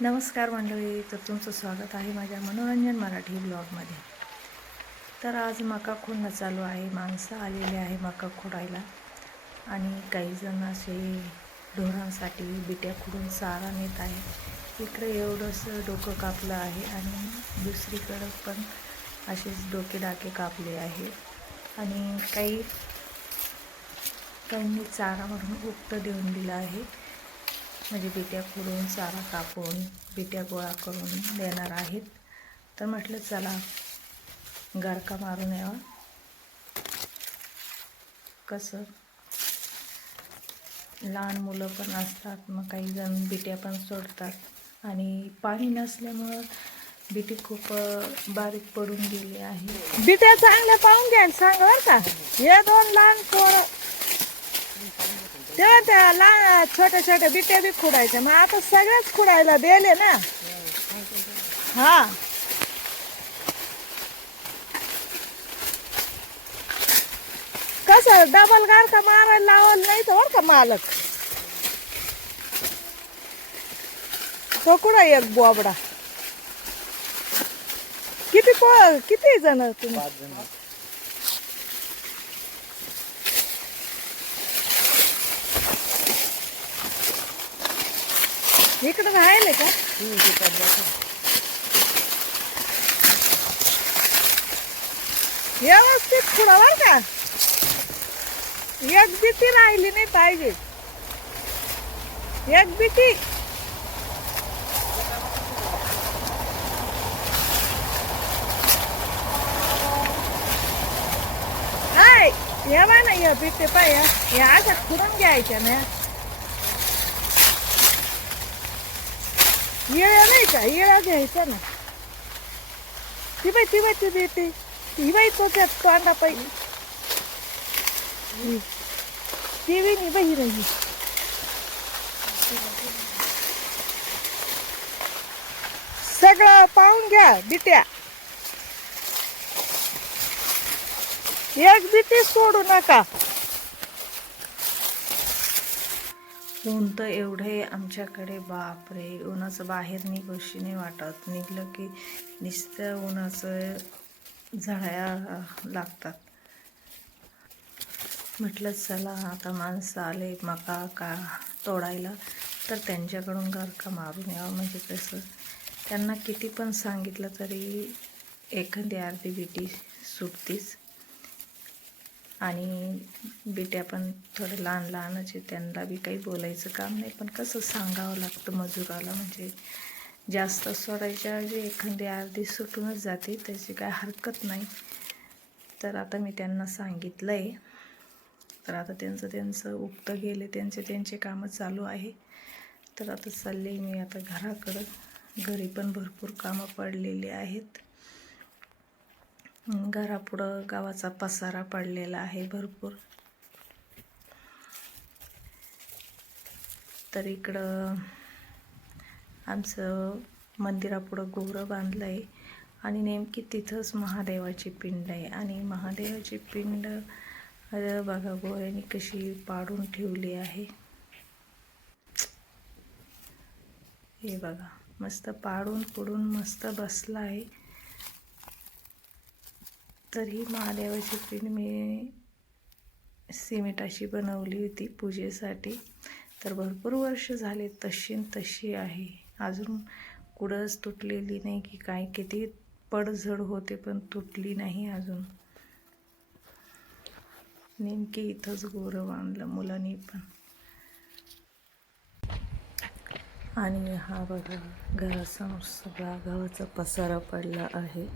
नमस्कार मंडळी तर तुमचं स्वागत आहे माझ्या मनोरंजन मराठी ब्लॉगमध्ये. तर आज मका खोडणं चालू आहे माणसं आलेले आहे मका खोडायला. आणि काही जण असे ढोरांसाठी बिट्या खुडून चारा नेत आहे. इकडे एवढंसं डोकं कापलं आहे आणि दुसरीकडं पण असेच डोके डाके कापले आहे. आणि काही काहींनी चारा म्हणून उक्त देऊन दिलं आहे. म्हणजे बिट्या फोडून चारा कापून बिट्या गोळा करून देणार आहेत. तर म्हटलं चला गारका मारून यावा. कसं? लहान मुलं पण असतात मग काही जण बिट्या पण सोडतात. आणि पाणी नसल्यामुळं बिटी खूप बारीक पडून गेली आहे. बिट्या चांगल्या पाहून घ्यायला सांग बरं का. हे दोन लहान पोर तेव्हा त्या लहान छोट्या छोट्या बिट्या बी खुडायच्या. मग आता सगळ्याच खुडायला दिले ना. हा. कसं डबल गार का मारायला लावल नाही तर का मालक? तो कुठं एक बोबडा? किती पो किती जण तुम्ही? इकडे राहिले का? व्यवस्थित खुडावर का. एक बिटी राहिली नाही पाहिजे. एक बिटी हाय या बा ना हे बिटे पाय. हे अशा खुडून घ्यायच्या ना. येळ्या नाही का? येळ्या घ्यायच्या ना. ती बाई ती बाई ती बिटी ती. बाई तो त्यात तो अंडा पाहिजे ती बी नाही बाई राही सगळं पाहून घ्या बिट्या. एक बिटी सोडू नका. ऊन तर एवढे आमच्याकडे बापरे उन्हाचं बाहेर निघोशी नाही वाटत. निघलं की नुसतं उन्हाचं झळ्या लागतात. म्हटलं चला आता माणसं आले मका का तोडायला तर त्यांच्याकडून गारका मारून यावं. म्हणजे कसं त्यांना किती पण सांगितलं तरी एखादी अर्धी बिटी सुटतीच. आणि बिट्या पण थोडं लहान लहानच आहे त्यांना बी काही बोलायचं काम नाही पण कसं सांगावं लागतं मजुराला म्हणजे जास्त सोडायच्या जे एखादी अर्धी सुटूनच जाते त्याची काय हरकत नाही. तर आता मी त्यांना सांगितलं आहे तर आता त्यांचं त्यांचं उक्त गेले त्यांचे त्यांचे कामं चालू आहे. तर आता चालले मी आता घराकडं. घरी पण भरपूर कामं पडलेली आहेत. घरापुढं गावाचा पसारा पडलेला आहे भरपूर. तर इकडं आमचं मंदिरापुढं गोरं बांधलं आहे आणि नेमकी तिथंच महादेवाची पिंड आहे. आणि महादेवाची पिंड बघा गोऱ्याने कशी पाडून ठेवली आहे. हे बघा मस्त पाडून पुडून मस्त बसला आहे तर ही महादेवाची पिंड मी सिमेंटाशी बनवली होती पूजेसाठी. तर भरपूर वर्ष झाले तशी न तशी आहे. अजून कुडच तुटलेली नाही की काय किती पडझड होते पण तुटली नाही अजून. नेमकी इथंच गोरं आणलं मुलांनी पण. आणि हा बघा घरासमोर सगळा गव्हाचा पसारा पडला आहे.